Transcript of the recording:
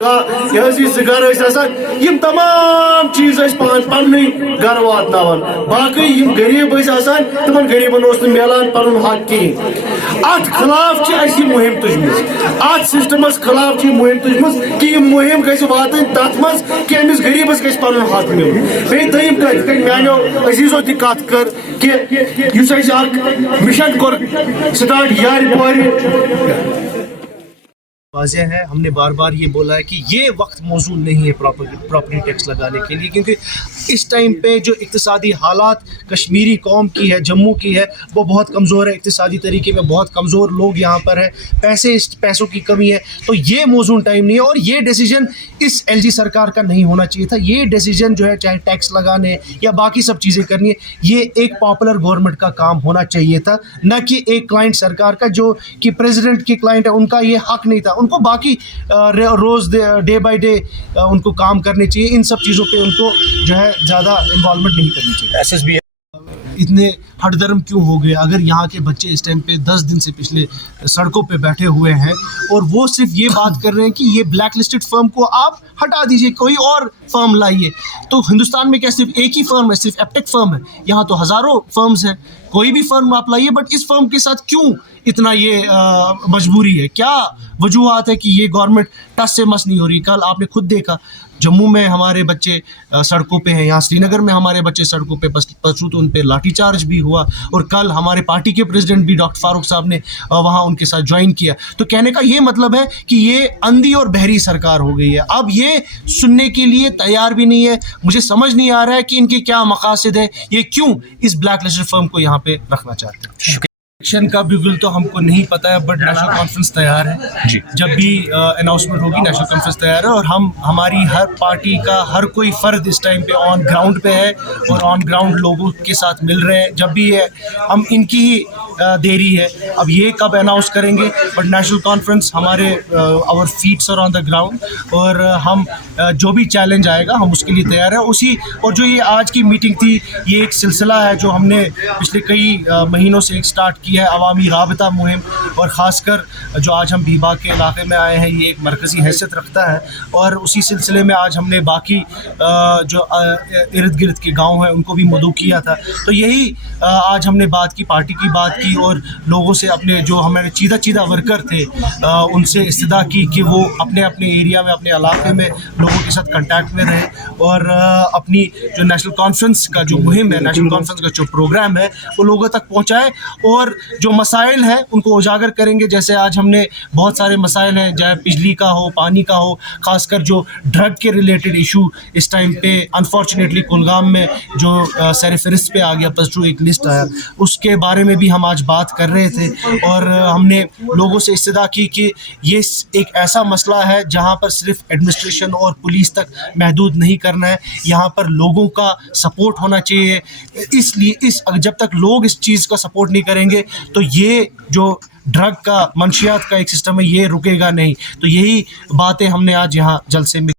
ये घर यम तमाम चीज पान घर वातान बाकी गरीब तमन गरीबन मिलान पुन हक कहें अत खिलाफ मुहिम तुजम अत सिस्टमस खिलाफ मुहिम तुजम कि मुहिम गई वात तथ मज कि अमिस गरीबस गई पुन हक मिल बे दम कत मानो अजीजो तत कर कि मिशन कोर स्टार्ट यार पोर वाज़ेह है, हमने बार बार ये बोला है कि ये वक्त मौजूद नहीं है प्रॉपर्टी टैक्स लगाने के लिए, क्योंकि इस टाइम पे जो इक्तिसादी हालात कश्मीरी कौम की है, जम्मू की है, वो बहुत कमज़ोर है, इक्तिसादी तरीके में बहुत कमज़ोर लोग यहाँ पर है, पैसों की कमी है, तो ये मौजूद टाइम नहीं है। और ये डिसीजन इस LG सरकार का नहीं होना चाहिए था। ये डिसीजन जो है चाहे टैक्स लगाने या बाकी सब चीज़ें करनी है, ये एक पॉपुलर गवर्नमेंट का काम होना चाहिए था, न कि एक क्लाइंट सरकार का जो कि प्रेसिडेंट के क्लाइंट है उनका ये हक नहीं था। उनको बाकी रोज़ डे बाय डे उनको काम करने चाहिए, इन सब चीज़ों पे उनको जो है ज़्यादा इन्वॉल्वमेंट नहीं करनी चाहिए। SSB इतने हटधर्म क्यों हो गए? अगर यहाँ के बच्चे इस टाइम पे 10 दिन से पिछले सड़कों पे बैठे हुए हैं और वो सिर्फ ये बात कर रहे हैं कि ये ब्लैक लिस्टेड फर्म को आप हटा दीजिए, कोई और फर्म लाइए, तो हिंदुस्तान में क्या सिर्फ एक ही फर्म है? सिर्फ एप्टेक फर्म है? यहाँ तो हज़ारों फर्म्स हैं, कोई भी फर्म आप लाइए, बट इस फर्म के साथ क्यों इतना ये मजबूरी है? क्या वजूहात है कि ये गवर्नमेंट टस से मस नहीं हो रही? कल आपने खुद देखा जम्मू में हमारे बच्चे सड़कों पे हैं, यहाँ श्रीनगर में हमारे बच्चे सड़कों पे परसों तो उन पे लाठीचार्ज भी हुआ, और कल हमारे पार्टी के प्रेसिडेंट भी डॉक्टर फारूक साहब ने वहाँ उनके साथ ज्वाइन किया। तो कहने का ये मतलब है कि ये अंधी और बहरी सरकार हो गई है। अब ये सुनने के लिए तैयार भी नहीं है। मुझे समझ नहीं आ रहा है कि इनके क्या मकासद है, ये क्यों इस ब्लैक लिस्टेड फर्म को यहाँ पे रखना चाहते हैं। इलेक्शन का बिगुल तो हमको नहीं पता है, बट नेशनल कॉन्फ्रेंस तैयार है जी। जब भी अनाउंसमेंट होगी नेशनल कॉन्फ्रेंस तैयार है, और हमारी हर पार्टी का हर कोई फ़र्द इस टाइम पे ऑन ग्राउंड पे है और ऑन ग्राउंड लोगों के साथ मिल रहे हैं। जब भी है हम इनकी ही देरी है, अब ये कब अनाउंस करेंगे, बट नेशनल कॉन्फ्रेंस हमारे our feets are on the ground, और हम जो भी चैलेंज आएगा हम उसके लिए तैयार है। उसी और जो ये आज की मीटिंग थी, ये एक सिलसिला है जो हमने पिछले कई महीनों से स्टार्ट की है, अवामी राबता मुहिम, और ख़ासकर जो आज हम बीबा के इलाके में आए हैं, ये एक मरकज़ी हैसियत रखता है। और उसी सिलसिले में आज हमने बाकी जो इर्द गिर्द के गांव हैं उनको भी मदऊ किया था। तो यही आज हमने बात की, पार्टी की बात की, और लोगों से अपने जो हमारे चीदा वर्कर थे उनसे इस्तदा की कि वो अपने अपने एरिया में, अपने इलाके में लोगों के साथ कंटेक्ट में रहे, और अपनी जो नेशनल कॉन्फ्रेंस का जो मुहिम है, नेशनल कॉन्फ्रेंस का जो प्रोग्राम है, वो लोगों तक पहुँचाए, और जो मसाइल हैं उनको उजागर करेंगे। जैसे आज हमने बहुत सारे मसाइल हैं, चाहे बिजली का हो, पानी का हो, खासकर जो ड्रग के रिलेटेड इशू इस टाइम पे अनफॉर्चुनेटली कुलगाम में जो सर फहरिस्त पे आ गया, पसटू एक लिस्ट आया, उसके बारे में भी हम आज बात कर रहे थे। और हमने लोगों से इस्तदा की कि ये एक ऐसा मसला है जहाँ पर सिर्फ एडमिनिस्ट्रेशन और पुलिस तक महदूद नहीं करना है, यहाँ पर लोगों का सपोर्ट होना चाहिए। इसलिए जब तक लोग इस चीज़ का सपोर्ट नहीं करेंगे तो ये जो ड्रग का, मंशियात का एक सिस्टम है, ये रुकेगा नहीं। तो यही बातें हमने आज यहाँ जलसे में